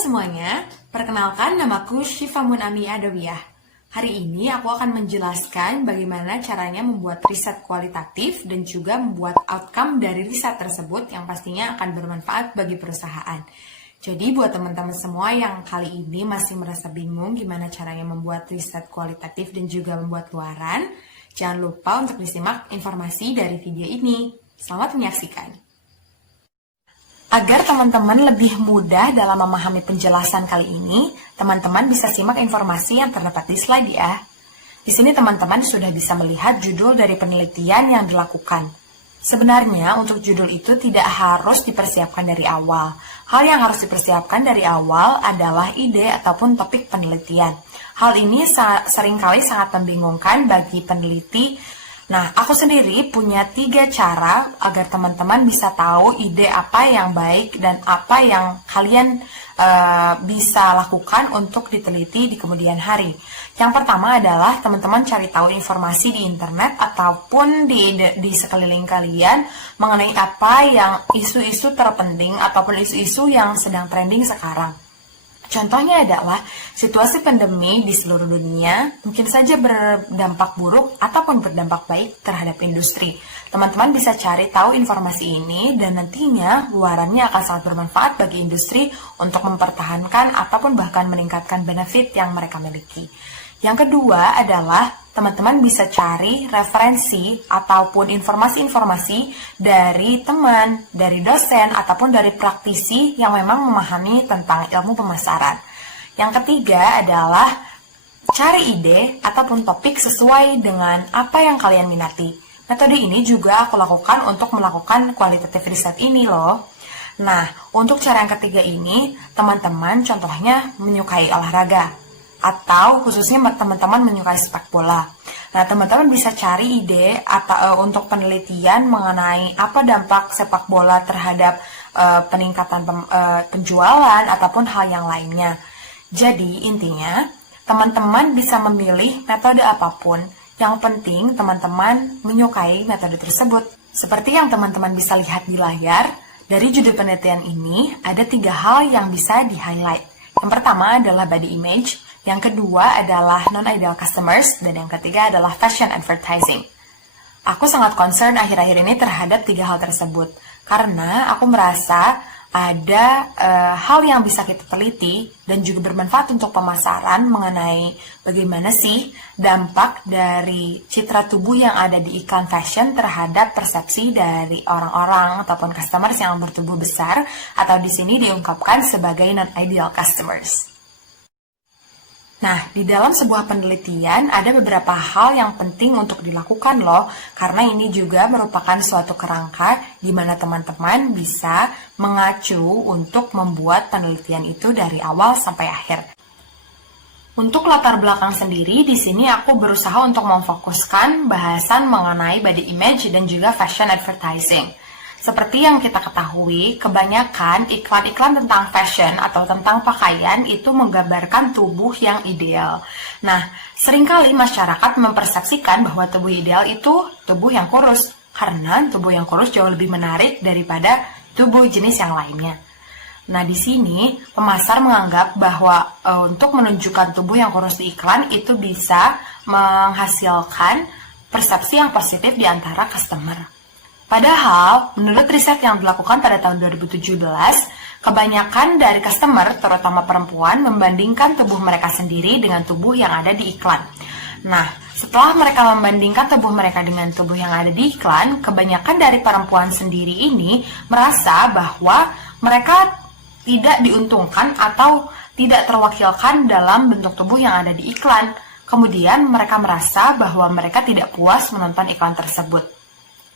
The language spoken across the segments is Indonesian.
semuanya, perkenalkan namaku Syifa Munami Adawiyah. Hari ini aku akan menjelaskan bagaimana caranya membuat riset kualitatif dan juga membuat outcome dari riset tersebut yang pastinya akan bermanfaat bagi perusahaan. Jadi buat teman-teman semua yang kali ini masih merasa bingung gimana caranya membuat riset kualitatif dan juga membuat luaran, jangan lupa untuk disimak informasi dari video ini. Selamat menyaksikan. Agar teman-teman lebih mudah dalam memahami penjelasan kali ini, teman-teman bisa simak informasi yang terdapat di slide ya. Di sini teman-teman sudah bisa melihat judul dari penelitian yang dilakukan. Sebenarnya untuk judul itu tidak harus dipersiapkan dari awal. Hal yang harus dipersiapkan dari awal adalah ide ataupun topik penelitian. Hal ini seringkali sangat membingungkan bagi peneliti. Nah, aku sendiri punya 3 cara agar teman-teman bisa tahu ide apa yang baik dan apa yang kalian bisa lakukan untuk diteliti di kemudian hari. Yang pertama adalah teman-teman cari tahu informasi di internet ataupun di sekeliling kalian mengenai apa yang isu-isu terpenting ataupun isu-isu yang sedang trending sekarang. Contohnya adalah situasi pandemi di seluruh dunia mungkin saja berdampak buruk ataupun berdampak baik terhadap industri. Teman-teman bisa cari tahu informasi ini dan nantinya luarannya akan sangat bermanfaat bagi industri untuk mempertahankan ataupun bahkan meningkatkan benefit yang mereka miliki. Yang kedua adalah teman-teman bisa cari referensi ataupun informasi-informasi dari teman, dari dosen, ataupun dari praktisi yang memang memahami tentang ilmu pemasaran. Yang ketiga adalah cari ide ataupun topik sesuai dengan apa yang kalian minati. Metode ini juga aku lakukan untuk melakukan qualitative research ini loh. Nah, untuk cara yang ketiga ini, teman-teman contohnya menyukai olahraga atau khususnya teman-teman menyukai sepak bola. Nah, teman-teman bisa cari ide atau untuk penelitian mengenai apa dampak sepak bola terhadap peningkatan penjualan ataupun hal yang lainnya. Jadi, intinya teman-teman bisa memilih metode apapun. Yang penting teman-teman menyukai metode tersebut. Seperti yang teman-teman bisa lihat di layar, dari judul penelitian ini ada 3 hal yang bisa di-highlight. Yang pertama adalah body image, yang kedua adalah non-ideal customers, dan yang ketiga adalah fashion advertising. Aku sangat concern akhir-akhir ini terhadap 3 hal tersebut, karena aku merasa ada hal yang bisa kita teliti dan juga bermanfaat untuk pemasaran mengenai bagaimana sih dampak dari citra tubuh yang ada di iklan fashion terhadap persepsi dari orang-orang ataupun customers yang bertubuh besar, atau di sini diungkapkan sebagai non-ideal customers. Nah, di dalam sebuah penelitian ada beberapa hal yang penting untuk dilakukan loh, karena ini juga merupakan suatu kerangka di mana teman-teman bisa mengacu untuk membuat penelitian itu dari awal sampai akhir. Untuk latar belakang sendiri, di sini aku berusaha untuk memfokuskan bahasan mengenai body image dan juga fashion advertising. Seperti yang kita ketahui, kebanyakan iklan-iklan tentang fashion atau tentang pakaian itu menggambarkan tubuh yang ideal. Nah, seringkali masyarakat mempersepsikan bahwa tubuh ideal itu tubuh yang kurus, karena tubuh yang kurus jauh lebih menarik daripada tubuh jenis yang lainnya. Nah, di sini pemasar menganggap bahwa untuk menunjukkan tubuh yang kurus di iklan itu bisa menghasilkan persepsi yang positif di antara customer. Padahal, menurut riset yang dilakukan pada tahun 2017, kebanyakan dari customer, terutama perempuan, membandingkan tubuh mereka sendiri dengan tubuh yang ada di iklan. Nah, setelah mereka membandingkan tubuh mereka dengan tubuh yang ada di iklan, kebanyakan dari perempuan sendiri ini merasa bahwa mereka tidak diuntungkan atau tidak terwakilkan dalam bentuk tubuh yang ada di iklan. Kemudian mereka merasa bahwa mereka tidak puas menonton iklan tersebut.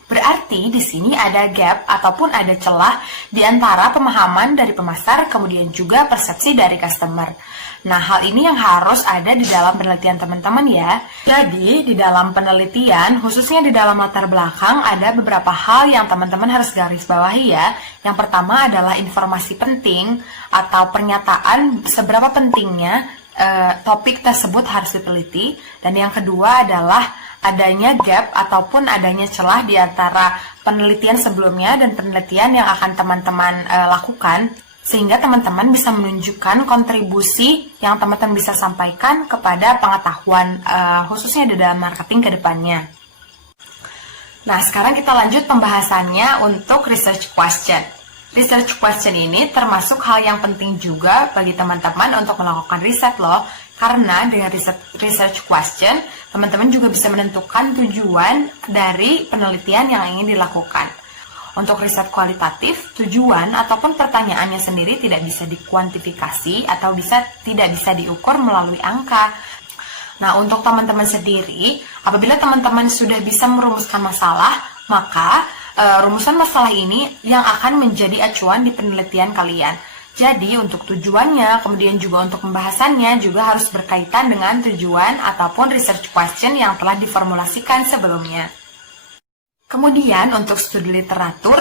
Berarti di sini ada gap ataupun ada celah di antara pemahaman dari pemasar kemudian juga persepsi dari customer. Nah, hal ini yang harus ada di dalam penelitian teman-teman ya. Jadi, di dalam penelitian, khususnya di dalam latar belakang, ada beberapa hal yang teman-teman harus garis bawahi ya. Yang pertama adalah informasi penting atau pernyataan seberapa pentingnya topik tersebut harus diteliti. Dan yang kedua adalah adanya gap ataupun adanya celah di antara penelitian sebelumnya dan penelitian yang akan teman-teman lakukan. sehingga teman-teman bisa menunjukkan kontribusi yang teman-teman bisa sampaikan kepada pengetahuan khususnya di dalam marketing ke depannya. Nah, sekarang kita lanjut pembahasannya untuk research question. Research question ini termasuk hal yang penting juga bagi teman-teman untuk melakukan riset loh, karena dengan research question, teman-teman juga bisa menentukan tujuan dari penelitian yang ingin dilakukan. Untuk riset kualitatif, tujuan ataupun pertanyaannya sendiri tidak bisa dikuantifikasi atau tidak bisa diukur melalui angka. Nah, untuk teman-teman sendiri, apabila teman-teman sudah bisa merumuskan masalah, maka rumusan masalah ini yang akan menjadi acuan di penelitian kalian. Jadi, untuk tujuannya, kemudian juga untuk pembahasannya juga harus berkaitan dengan tujuan ataupun research question yang telah diformulasikan sebelumnya. Kemudian, untuk studi literatur,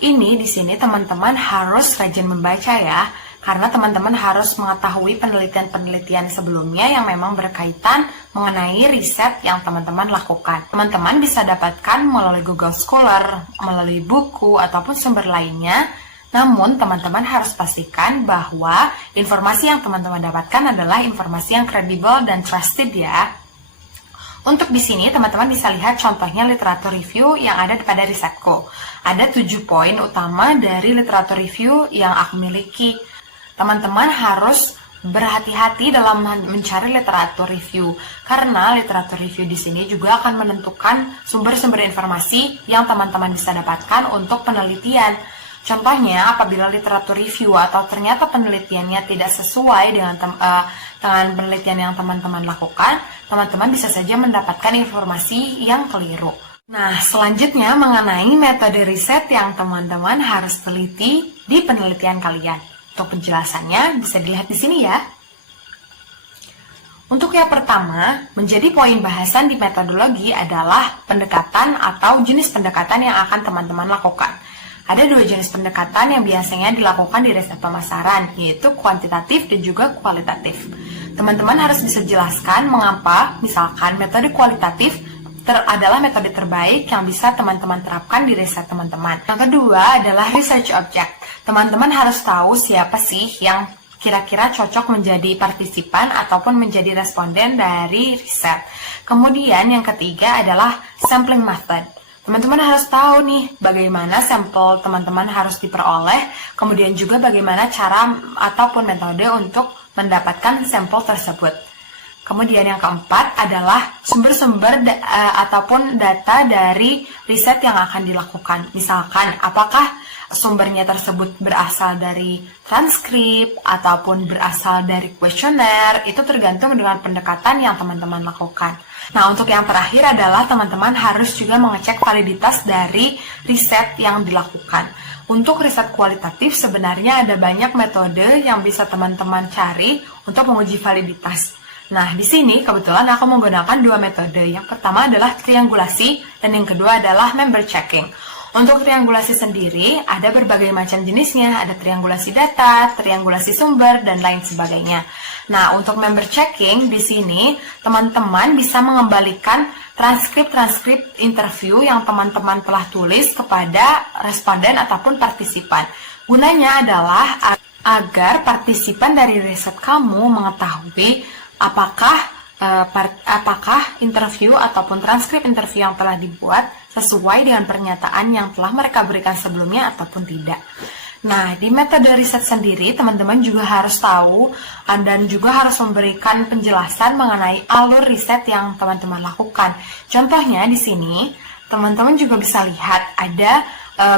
ini di sini teman-teman harus rajin membaca ya, karena teman-teman harus mengetahui penelitian-penelitian sebelumnya yang memang berkaitan mengenai riset yang teman-teman lakukan. Teman-teman bisa dapatkan melalui Google Scholar, melalui buku, ataupun sumber lainnya. Namun, teman-teman harus pastikan bahwa informasi yang teman-teman dapatkan adalah informasi yang kredibel dan trusted ya. Untuk di sini, teman-teman bisa lihat contohnya literatur review yang ada pada risetku. Ada 7 poin utama dari literatur review yang aku miliki. Teman-teman harus berhati-hati dalam mencari literatur review, karena literatur review di sini juga akan menentukan sumber-sumber informasi yang teman-teman bisa dapatkan untuk penelitian. Contohnya, apabila literatur review atau ternyata penelitiannya tidak sesuai dengan penelitian yang teman-teman lakukan, teman-teman bisa saja mendapatkan informasi yang keliru. Nah, selanjutnya mengenai metode riset yang teman-teman harus teliti di penelitian kalian. Untuk penjelasannya bisa dilihat di sini ya. Untuk yang pertama, menjadi poin bahasan di metodologi adalah pendekatan atau jenis pendekatan yang akan teman-teman lakukan. Ada 2 jenis pendekatan yang biasanya dilakukan di riset pemasaran, yaitu kuantitatif dan juga kualitatif. Teman-teman harus bisa jelaskan mengapa, misalkan metode kualitatif adalah metode terbaik yang bisa teman-teman terapkan di riset teman-teman. Yang kedua adalah research object. Teman-teman harus tahu siapa sih yang kira-kira cocok menjadi partisipan ataupun menjadi responden dari riset. Kemudian yang ketiga adalah sampling method. Teman-teman harus tahu nih bagaimana sampel teman-teman harus diperoleh, kemudian juga bagaimana cara ataupun metode untuk mendapatkan sampel tersebut. Kemudian yang keempat adalah sumber-sumber ataupun data dari riset yang akan dilakukan. Misalkan, apakah sumbernya tersebut berasal dari transkrip ataupun berasal dari kuesioner, itu tergantung dengan pendekatan yang teman-teman lakukan. Nah, untuk yang terakhir adalah teman-teman harus juga mengecek validitas dari riset yang dilakukan. Untuk riset kualitatif sebenarnya ada banyak metode yang bisa teman-teman cari untuk menguji validitas. Nah, di sini kebetulan aku menggunakan 2 metode. Yang pertama adalah triangulasi dan yang kedua adalah member checking. Untuk triangulasi sendiri ada berbagai macam jenisnya, ada triangulasi data, triangulasi sumber, dan lain sebagainya. Nah, untuk member checking di sini teman-teman bisa mengembalikan transkrip-transkrip interview yang teman-teman telah tulis kepada responden ataupun partisipan. Gunanya adalah agar partisipan dari riset kamu mengetahui apakah interview ataupun transkrip interview yang telah dibuat sesuai dengan pernyataan yang telah mereka berikan sebelumnya ataupun tidak. Nah, di metode riset sendiri, teman-teman juga harus tahu dan juga harus memberikan penjelasan mengenai alur riset yang teman-teman lakukan. Contohnya di sini, teman-teman juga bisa lihat ada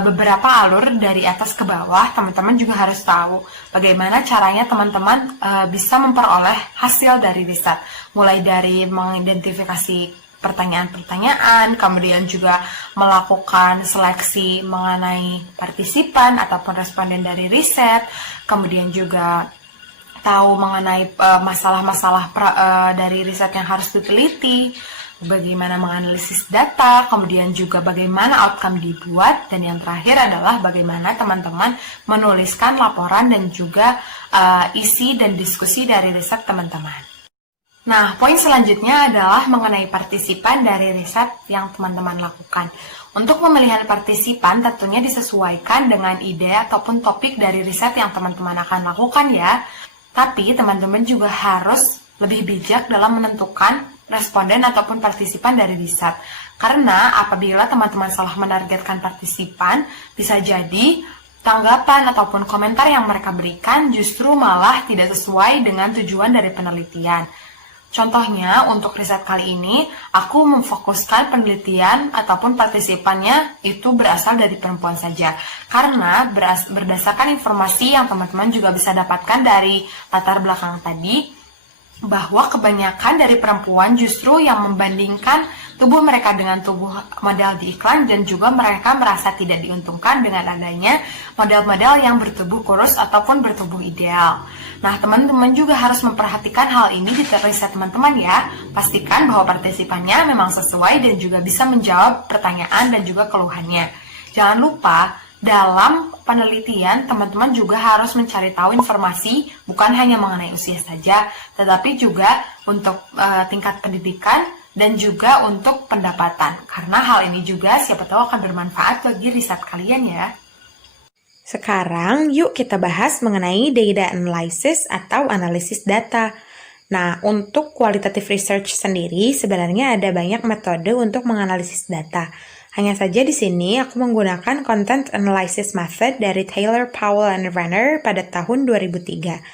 beberapa alur dari atas ke bawah. Teman-teman juga harus tahu bagaimana caranya teman-teman bisa memperoleh hasil dari riset. Mulai dari mengidentifikasi pertanyaan-pertanyaan, kemudian juga melakukan seleksi mengenai partisipan ataupun responden dari riset, kemudian juga tahu mengenai masalah-masalah dari riset yang harus diteliti, bagaimana menganalisis data, kemudian juga bagaimana outcome dibuat, dan yang terakhir adalah bagaimana teman-teman menuliskan laporan dan juga isi dan diskusi dari riset teman-teman. Nah, poin selanjutnya adalah mengenai partisipan dari riset yang teman-teman lakukan. Untuk pemilihan partisipan tentunya disesuaikan dengan ide ataupun topik dari riset yang teman-teman akan lakukan ya. Tapi teman-teman juga harus lebih bijak dalam menentukan responden ataupun partisipan dari riset. Karena apabila teman-teman salah menargetkan partisipan, bisa jadi tanggapan ataupun komentar yang mereka berikan justru malah tidak sesuai dengan tujuan dari penelitian. Contohnya, untuk riset kali ini, aku memfokuskan penelitian ataupun partisipannya itu berasal dari perempuan saja. Karena berdasarkan informasi yang teman-teman juga bisa dapatkan dari latar belakang tadi, bahwa kebanyakan dari perempuan justru yang membandingkan tubuh mereka dengan tubuh model di iklan dan juga mereka merasa tidak diuntungkan dengan adanya model-model yang bertubuh kurus ataupun bertubuh ideal. Nah, teman-teman juga harus memperhatikan hal ini di riset teman-teman ya. Pastikan bahwa partisipannya memang sesuai dan juga bisa menjawab pertanyaan dan juga keluhannya. Jangan lupa, dalam penelitian, teman-teman juga harus mencari tahu informasi bukan hanya mengenai usia saja, tetapi juga untuk tingkat pendidikan dan juga untuk pendapatan. Karena hal ini juga siapa tahu akan bermanfaat bagi riset kalian ya. Sekarang yuk kita bahas mengenai data analysis atau analisis data. Nah, untuk qualitative research sendiri sebenarnya ada banyak metode untuk menganalisis data. Hanya saja di sini aku menggunakan Content Analysis Method dari Taylor, Powell, and Renner pada tahun 2003.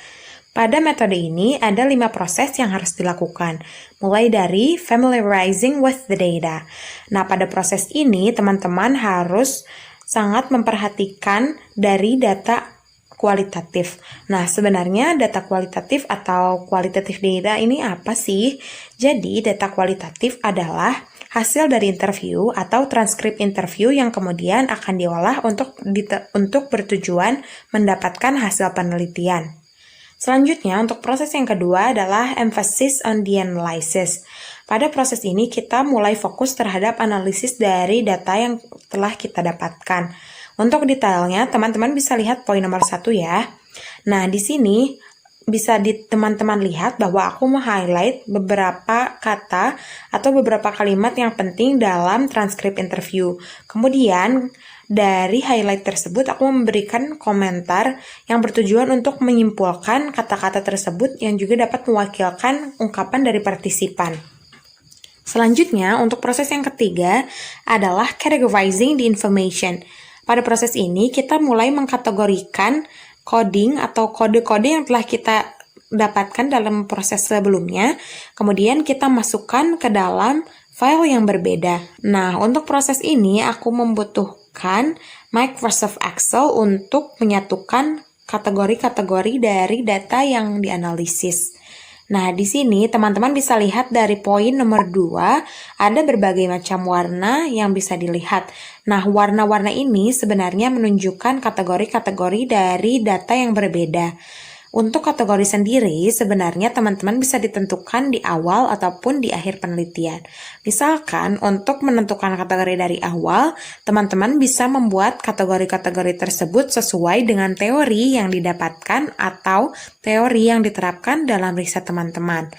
Pada metode ini ada 5 proses yang harus dilakukan, mulai dari familiarizing with the data. Nah, pada proses ini teman-teman harus sangat memperhatikan dari data kualitatif. Nah, sebenarnya data kualitatif atau qualitative data ini apa sih? Jadi, data kualitatif adalah hasil dari interview atau transkrip interview yang kemudian akan diolah untuk bertujuan mendapatkan hasil penelitian. Selanjutnya, untuk proses yang kedua adalah emphasis on the analysis. Pada proses ini, kita mulai fokus terhadap analisis dari data yang telah kita dapatkan. Untuk detailnya, teman-teman bisa lihat poin nomor 1 ya. Nah, di sini bisa teman-teman lihat bahwa aku meng-highlight beberapa kata atau beberapa kalimat yang penting dalam transkrip interview. Kemudian, dari highlight tersebut aku memberikan komentar yang bertujuan untuk menyimpulkan kata-kata tersebut yang juga dapat mewakilkan ungkapan dari partisipan. Selanjutnya, untuk proses yang ketiga adalah categorizing the information. Pada proses ini, kita mulai mengkategorikan coding atau kode-kode yang telah kita dapatkan dalam proses sebelumnya, kemudian kita masukkan ke dalam file yang berbeda. Nah, untuk proses ini aku membutuhkan Microsoft Excel untuk menyatukan kategori-kategori dari data yang dianalisis. Nah, di sini teman-teman bisa lihat dari poin nomor 2, ada berbagai macam warna yang bisa dilihat. Nah, warna-warna ini sebenarnya menunjukkan kategori-kategori dari data yang berbeda. Untuk kategori sendiri, sebenarnya teman-teman bisa ditentukan di awal ataupun di akhir penelitian. Misalkan, untuk menentukan kategori dari awal, teman-teman bisa membuat kategori-kategori tersebut sesuai dengan teori yang didapatkan atau teori yang diterapkan dalam riset teman-teman.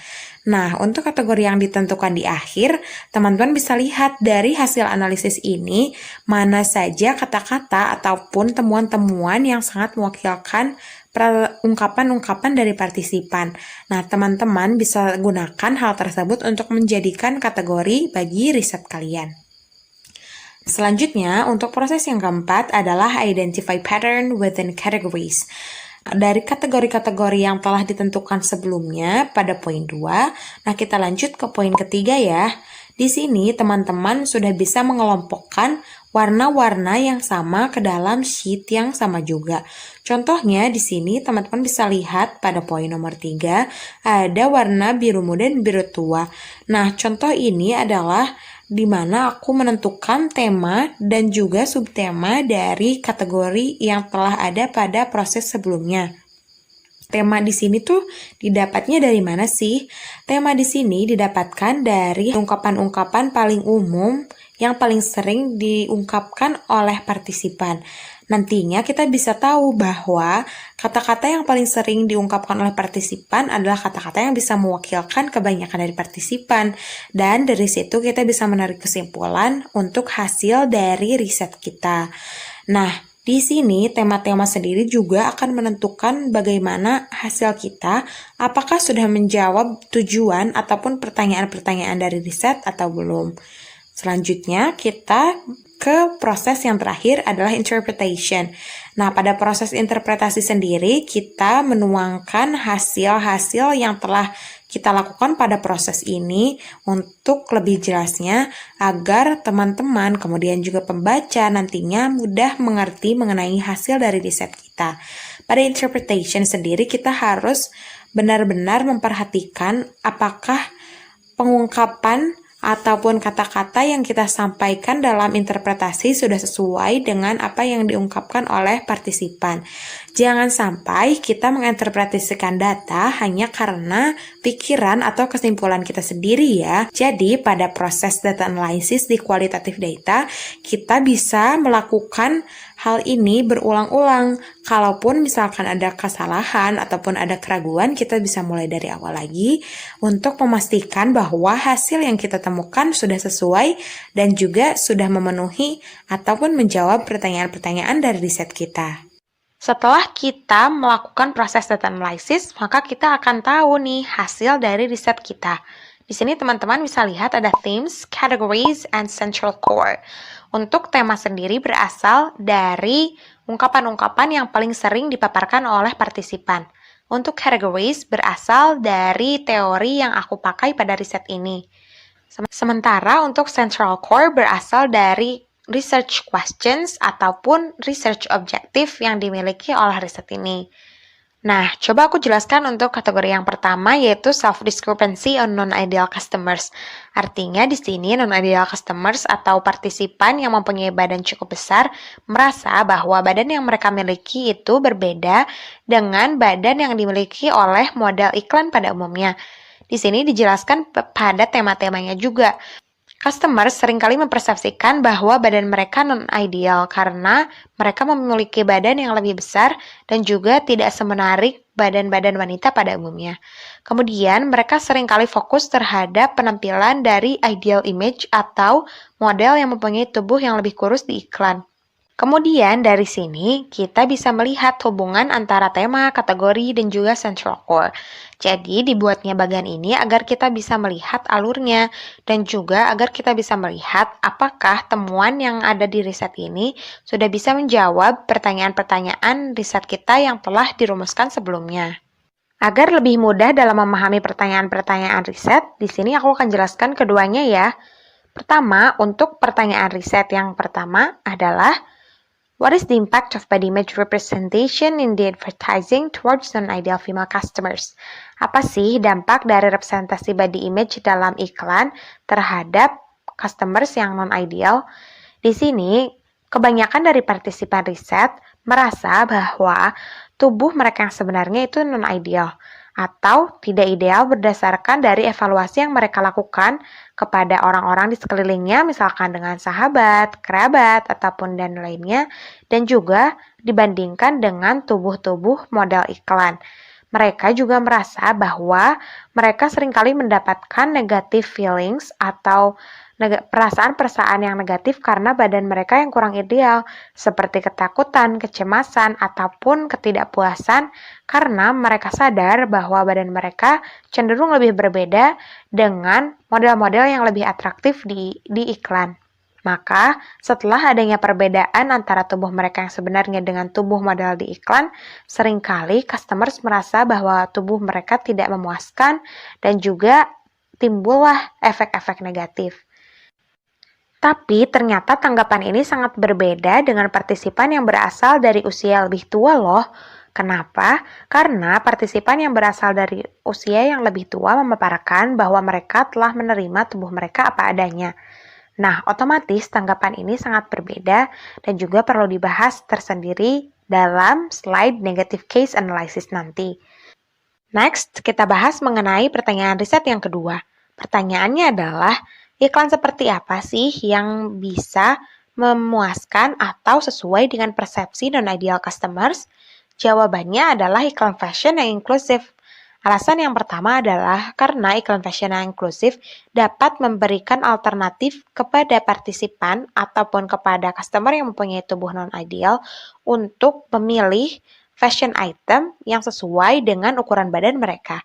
Nah, untuk kategori yang ditentukan di akhir, teman-teman bisa lihat dari hasil analisis ini, mana saja kata-kata ataupun temuan-temuan yang sangat mewakilkan ungkapan-ungkapan dari partisipan. Nah, teman-teman bisa gunakan hal tersebut untuk menjadikan kategori bagi riset kalian. Selanjutnya, untuk proses yang keempat adalah identify pattern within categories. Dari kategori-kategori yang telah ditentukan sebelumnya pada poin 2, nah kita lanjut ke poin ketiga ya. Di sini teman-teman sudah bisa mengelompokkan warna-warna yang sama ke dalam sheet yang sama juga. Contohnya di sini teman-teman bisa lihat pada poin nomor 3 ada warna biru muda dan biru tua. Nah, contoh ini adalah di mana aku menentukan tema dan juga subtema dari kategori yang telah ada pada proses sebelumnya. Tema di sini tuh didapatnya dari mana sih? Tema di sini didapatkan dari ungkapan-ungkapan paling umum yang paling sering diungkapkan oleh partisipan. Nantinya kita bisa tahu bahwa kata-kata yang paling sering diungkapkan oleh partisipan adalah kata-kata yang bisa mewakilkan kebanyakan dari partisipan. Dan dari situ kita bisa menarik kesimpulan untuk hasil dari riset kita. Nah, di sini tema-tema sendiri juga akan menentukan bagaimana hasil kita, apakah sudah menjawab tujuan ataupun pertanyaan-pertanyaan dari riset atau belum. Selanjutnya, kita ke proses yang terakhir adalah interpretation. Nah, pada proses interpretasi sendiri, kita menuangkan hasil-hasil yang telah kita lakukan pada proses ini untuk lebih jelasnya agar teman-teman, kemudian juga pembaca nantinya mudah mengerti mengenai hasil dari riset kita. Pada interpretation sendiri, kita harus benar-benar memperhatikan apakah pengungkapan ataupun kata-kata yang kita sampaikan dalam interpretasi sudah sesuai dengan apa yang diungkapkan oleh partisipan. Jangan sampai kita menginterpretasikan data hanya karena pikiran atau kesimpulan kita sendiri ya. Jadi pada proses data analysis di qualitative data, kita bisa melakukan hal ini berulang-ulang. Kalaupun misalkan ada kesalahan ataupun ada keraguan, kita bisa mulai dari awal lagi untuk memastikan bahwa hasil yang kita temukan sudah sesuai dan juga sudah memenuhi ataupun menjawab pertanyaan-pertanyaan dari riset kita. Setelah kita melakukan proses data analysis, maka kita akan tahu nih hasil dari riset kita. Di sini teman-teman bisa lihat ada themes, categories, and central core. Untuk tema sendiri berasal dari ungkapan-ungkapan yang paling sering dipaparkan oleh partisipan. Untuk categories berasal dari teori yang aku pakai pada riset ini. Sementara untuk central core berasal dari research questions ataupun research objective yang dimiliki oleh riset ini. Nah, coba aku jelaskan untuk kategori yang pertama yaitu self-discrepancy on non-ideal customers. Artinya di sini non-ideal customers atau partisipan yang mempunyai badan cukup besar merasa bahwa badan yang mereka miliki itu berbeda dengan badan yang dimiliki oleh model iklan pada umumnya. Di sini dijelaskan pada tema-temanya juga. Customers seringkali mempersepsikan bahwa badan mereka non-ideal karena mereka memiliki badan yang lebih besar dan juga tidak semenarik badan-badan wanita pada umumnya. Kemudian, mereka seringkali fokus terhadap penampilan dari ideal image atau model yang mempunyai tubuh yang lebih kurus di iklan. Kemudian dari sini kita bisa melihat hubungan antara tema, kategori, dan juga central core. Jadi dibuatnya bagian ini agar kita bisa melihat alurnya dan juga agar kita bisa melihat apakah temuan yang ada di riset ini sudah bisa menjawab pertanyaan-pertanyaan riset kita yang telah dirumuskan sebelumnya. Agar lebih mudah dalam memahami pertanyaan-pertanyaan riset, di sini aku akan jelaskan keduanya ya. Pertama, untuk pertanyaan riset yang pertama adalah what is the impact of body image representation in the advertising towards non-ideal female customers? Apa sih dampak dari representasi body image dalam iklan terhadap customers yang non-ideal? Di sini, kebanyakan dari partisipan riset merasa bahwa tubuh mereka yang sebenarnya itu non-ideal atau tidak ideal berdasarkan dari evaluasi yang mereka lakukan kepada orang-orang di sekelilingnya, misalkan dengan sahabat, kerabat, ataupun dan lainnya, dan juga dibandingkan dengan tubuh-tubuh model iklan. Mereka juga merasa bahwa mereka seringkali mendapatkan negative feelings atau perasaan-perasaan yang negatif karena badan mereka yang kurang ideal, seperti ketakutan, kecemasan, ataupun ketidakpuasan karena mereka sadar bahwa badan mereka cenderung lebih berbeda dengan model-model yang lebih atraktif di iklan. Maka, setelah adanya perbedaan antara tubuh mereka yang sebenarnya dengan tubuh model di iklan, seringkali customers merasa bahwa tubuh mereka tidak memuaskan dan juga timbullah efek-efek negatif. Tapi ternyata tanggapan ini sangat berbeda dengan partisipan yang berasal dari usia lebih tua loh. Kenapa? Karena partisipan yang berasal dari usia yang lebih tua memaparkan bahwa mereka telah menerima tubuh mereka apa adanya. Nah, otomatis tanggapan ini sangat berbeda dan juga perlu dibahas tersendiri dalam slide negative case analysis nanti. Next, kita bahas mengenai pertanyaan riset yang kedua. Pertanyaannya adalah, Iklan seperti apa sih yang bisa memuaskan atau sesuai dengan persepsi non-ideal customers? Jawabannya adalah iklan fashion yang inklusif. Alasan yang pertama adalah karena iklan fashion yang inklusif dapat memberikan alternatif kepada partisipan ataupun kepada customer yang mempunyai tubuh non-ideal untuk memilih fashion item yang sesuai dengan ukuran badan mereka.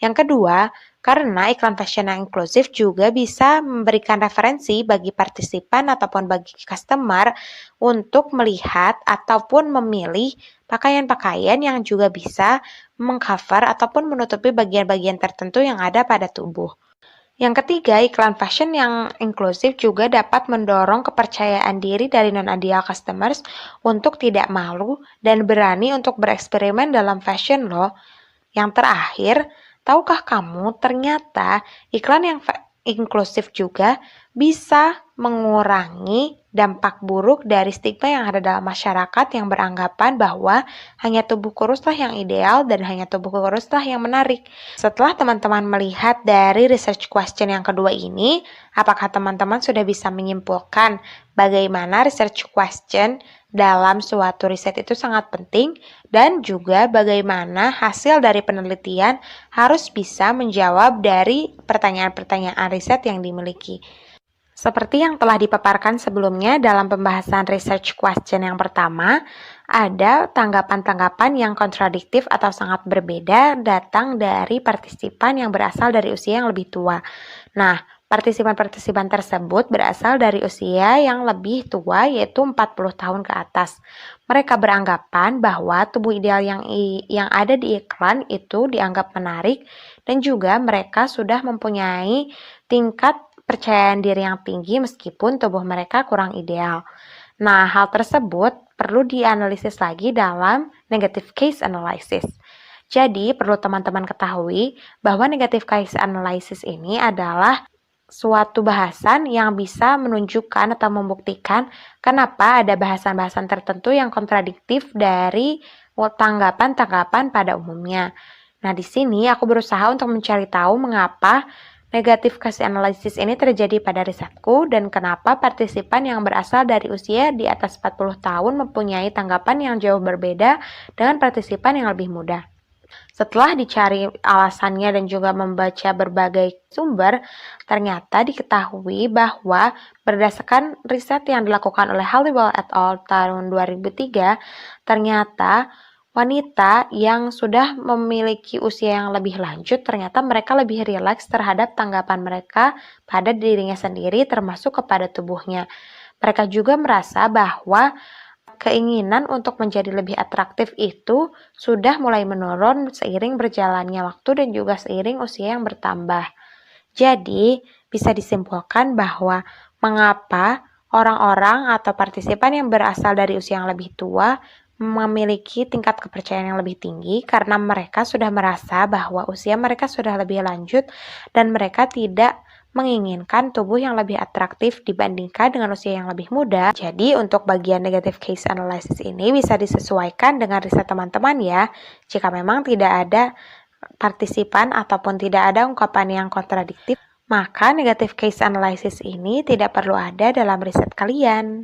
Yang kedua, karena iklan fashion yang inklusif juga bisa memberikan referensi bagi partisipan ataupun bagi customer untuk melihat ataupun memilih pakaian-pakaian yang juga bisa mengcover ataupun menutupi bagian-bagian tertentu yang ada pada tubuh. Yang ketiga, iklan fashion yang inklusif juga dapat mendorong kepercayaan diri dari non-ideal customers untuk tidak malu dan berani untuk bereksperimen dalam fashion loh. Yang terakhir, tahukah kamu ternyata iklan yang inklusif juga bisa mengurangi dampak buruk dari stigma yang ada dalam masyarakat yang beranggapan bahwa hanya tubuh kuruslah yang ideal dan hanya tubuh kuruslah yang menarik. Setelah teman-teman melihat dari research question yang kedua ini, apakah teman-teman sudah bisa menyimpulkan bagaimana research question dalam suatu riset itu sangat penting dan juga bagaimana hasil dari penelitian harus bisa menjawab dari pertanyaan-pertanyaan riset yang dimiliki. Seperti yang telah dipaparkan sebelumnya dalam pembahasan research question yang pertama, ada tanggapan-tanggapan yang kontradiktif atau sangat berbeda datang dari partisipan yang berasal dari usia yang lebih tua. Nah, partisipan-partisipan tersebut berasal dari usia yang lebih tua, yaitu 40 tahun ke atas. Mereka beranggapan bahwa tubuh ideal yang ada di iklan itu dianggap menarik dan juga mereka sudah mempunyai tingkat percayaan diri yang tinggi meskipun tubuh mereka kurang ideal. Nah, hal tersebut perlu dianalisis lagi dalam negative case analysis. Jadi, perlu teman-teman ketahui bahwa negative case analysis ini adalah suatu bahasan yang bisa menunjukkan atau membuktikan kenapa ada bahasan-bahasan tertentu yang kontradiktif dari tanggapan-tanggapan pada umumnya. Nah, di sini aku berusaha untuk mencari tahu mengapa negative case analysis ini terjadi pada risetku dan kenapa partisipan yang berasal dari usia di atas 40 tahun mempunyai tanggapan yang jauh berbeda dengan partisipan yang lebih muda. Setelah dicari alasannya dan juga membaca berbagai sumber, ternyata diketahui bahwa berdasarkan riset yang dilakukan oleh Halliwell et al. Tahun 2003, ternyata wanita yang sudah memiliki usia yang lebih lanjut, ternyata mereka lebih rileks terhadap tanggapan mereka pada dirinya sendiri termasuk kepada tubuhnya. Mereka juga merasa bahwa keinginan untuk menjadi lebih atraktif itu sudah mulai menurun seiring berjalannya waktu dan juga seiring usia yang bertambah. Jadi, bisa disimpulkan bahwa mengapa orang-orang atau partisipan yang berasal dari usia yang lebih tua memiliki tingkat kepercayaan yang lebih tinggi karena mereka sudah merasa bahwa usia mereka sudah lebih lanjut dan mereka tidak menginginkan tubuh yang lebih atraktif dibandingkan dengan usia yang lebih muda. Jadi untuk bagian negative case analysis ini bisa disesuaikan dengan riset teman-teman ya. Jika memang tidak ada partisipan ataupun tidak ada ungkapan yang kontradiktif, maka negative case analysis ini tidak perlu ada dalam riset kalian.